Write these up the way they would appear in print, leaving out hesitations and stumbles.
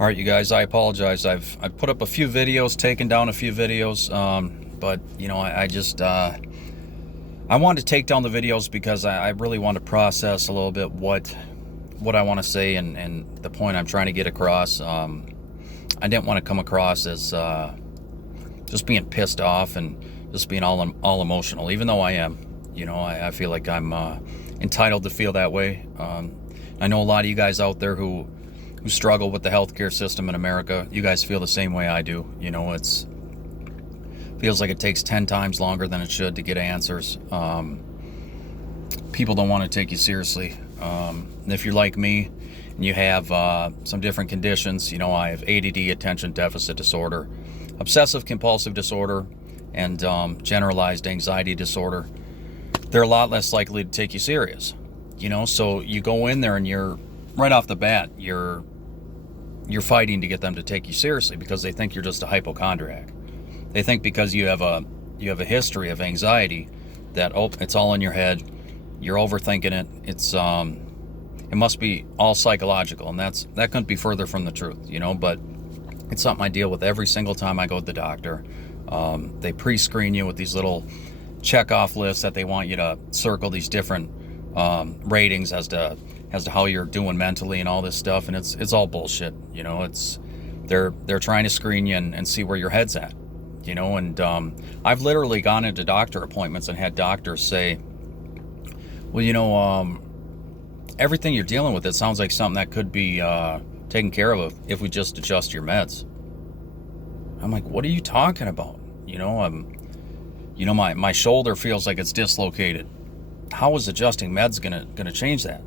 All right, you guys, I apologize. I've put up a few videos, taken down a few videos, but I just I wanted to take down the videos because I really want to process a little bit what I want to say and the point I'm trying to get across. I didn't want to come across as just being pissed off and just being all emotional, even though I am. I feel like I'm entitled to feel that way. I know a lot of you guys out there who struggle with the healthcare system in America. You guys feel the same way I do. It's feels like it takes 10 times longer than it should to get answers. People don't want to take you seriously. And if you're like me and you have some different conditions, I have ADD, attention deficit disorder, obsessive compulsive disorder, and generalized anxiety disorder, they're a lot less likely to take you serious. So you go in there and you're right off the bat, you're fighting to get them to take you seriously because they think you're just a hypochondriac. They think because you have a history of anxiety that it's all in your head, you're overthinking it. It must be all psychological, and that couldn't be further from the truth, But it's something I deal with every single time I go to the doctor. They pre-screen you with these little check-off lists that they want you to circle these different ratings as to how you're doing mentally and all this stuff, and it's all bullshit. They're trying to screen you and see where your head's at. And I've literally gone into doctor appointments and had doctors say, well, everything you're dealing with, it sounds like something that could be taken care of if we just adjust your meds. I'm like, what are you talking about? My shoulder feels like it's dislocated. How is adjusting meds gonna change that?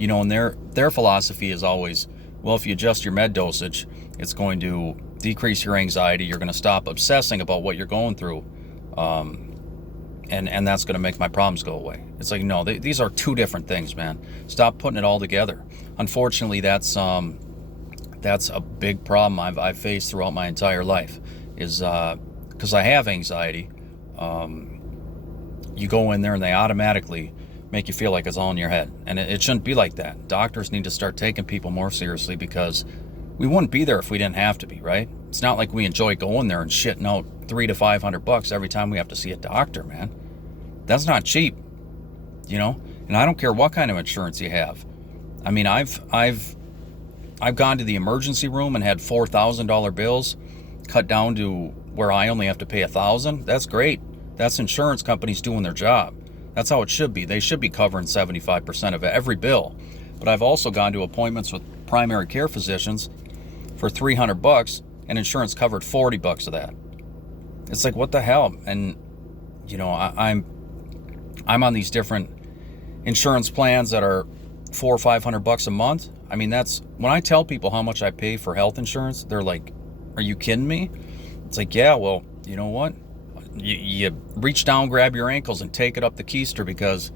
And their philosophy is always, well, if you adjust your med dosage, it's going to decrease your anxiety. You're going to stop obsessing about what you're going through, and that's going to make my problems go away. It's like, no, these are two different things, man. Stop putting it all together. Unfortunately, that's a big problem I've faced throughout my entire life. Is because I have anxiety. You go in there and they automatically make you feel like it's all in your head, and it shouldn't be like that. Doctors need to start taking people more seriously because we wouldn't be there if we didn't have to be, right? It's not like we enjoy going there and shitting out $300 to $500 every time we have to see a doctor, man. That's not cheap, And I don't care what kind of insurance you have. I mean, I've gone to the emergency room and had $4,000 bills cut down to where I only have to pay $1,000. That's great. That's insurance companies doing their job. That's how it should be. They should be covering 75% of every bill. But I've also gone to appointments with primary care physicians for $300, and insurance covered $40 of that. It's like, what the hell? And I'm on these different insurance plans that are $400 or $500 a month. I mean, that's when I tell people how much I pay for health insurance, they're like, "Are you kidding me?" It's like, yeah, well, you know what? You reach down, grab your ankles, and take it up the keister because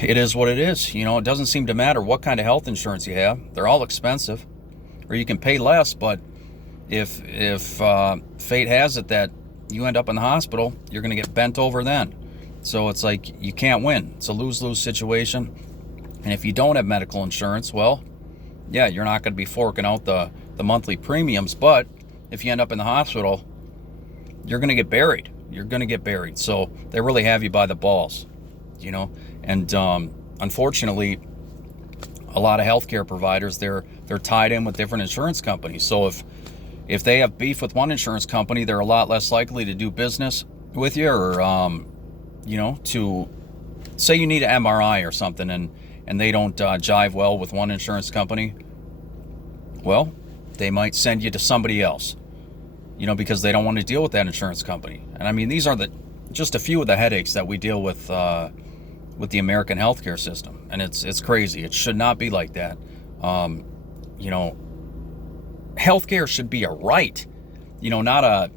it is what it is. It doesn't seem to matter what kind of health insurance you have. They're all expensive. Or you can pay less, but if fate has it that you end up in the hospital, you're going to get bent over then. So it's like you can't win. It's a lose-lose situation. And if you don't have medical insurance, well, yeah, you're not going to be forking out the monthly premiums. But if you end up in the hospital, you're going to get buried. You're going to get buried. So they really have you by the balls, And unfortunately, a lot of healthcare providers, they're tied in with different insurance companies. So if they have beef with one insurance company, they're a lot less likely to do business with you, or to say you need an MRI or something, and they don't jive well with one insurance company. Well, they might send you to somebody else, because they don't want to deal with that insurance company. And I mean, these are just a few of the headaches that we deal with the American healthcare system, and it's crazy. It should not be like that. Healthcare should be a right, not a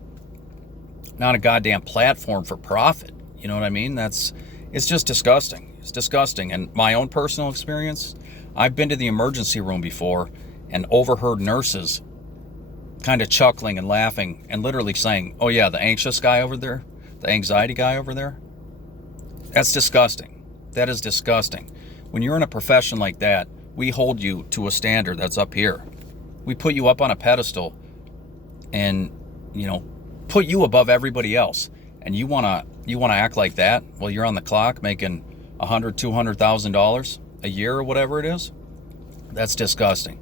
goddamn platform for profit. You know what I mean? It's just disgusting. It's disgusting. And my own personal experience, I've been to the emergency room before and overheard nurses kind of chuckling and laughing and literally saying, "Oh yeah, the anxious guy over there, the anxiety guy over there." That's disgusting. That is disgusting. When you're in a profession like that, we hold you to a standard that's up here. We put you up on a pedestal and, you know, put you above everybody else. And you wanna act like that while you're on the clock making $100,000-$200,000 a year or whatever it is? That's disgusting.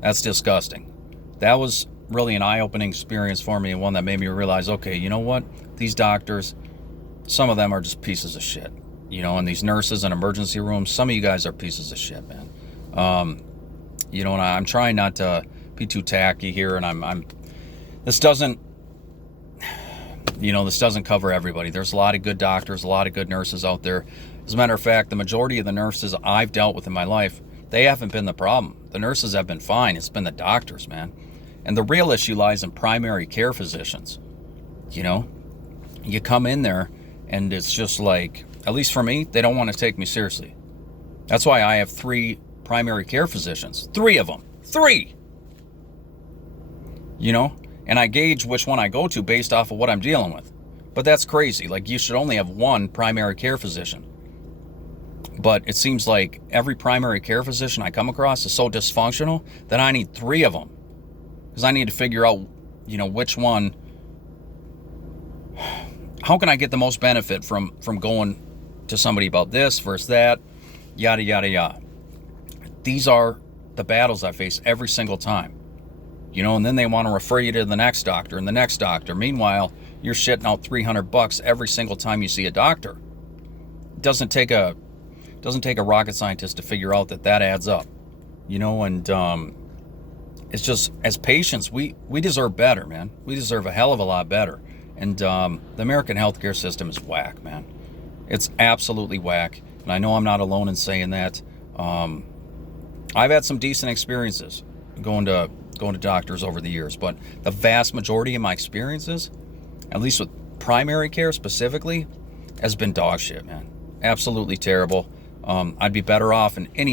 That's disgusting. That was really an eye-opening experience for me, and one that made me realize, okay, you know what? These doctors, some of them are just pieces of shit. You know, and these nurses in emergency rooms, some of you guys are pieces of shit, man. You know, and I'm trying not to be too tacky here, and this doesn't cover everybody. There's a lot of good doctors, a lot of good nurses out there. As a matter of fact, the majority of the nurses I've dealt with in my life, they haven't been the problem. The nurses have been fine. It's been the doctors, man. And the real issue lies in primary care physicians. You know, you come in there and it's just like, at least for me, they don't want to take me seriously. That's why I have 3 primary care physicians. 3 of them. 3! You know? And I gauge which one I go to based off of what I'm dealing with. But that's crazy. Like, you should only have 1 primary care physician. But it seems like every primary care physician I come across is so dysfunctional that I need 3 of them. Because I need to figure out, you know, which one. How can I get the most benefit from going to somebody about this versus that? Yada, yada, yada. These are the battles I face every single time. You know, and then they want to refer you to the next doctor and the next doctor. Meanwhile, you're shitting out $300 every single time you see a doctor. It doesn't take a rocket scientist to figure out that adds up. You know, and it's just, as patients, we deserve better, man. We deserve a hell of a lot better. And the American healthcare system is whack, man. It's absolutely whack. And I know I'm not alone in saying that. I've had some decent experiences going to doctors over the years, but the vast majority of my experiences, at least with primary care specifically, has been dog shit, man. Absolutely terrible. I'd be better off in any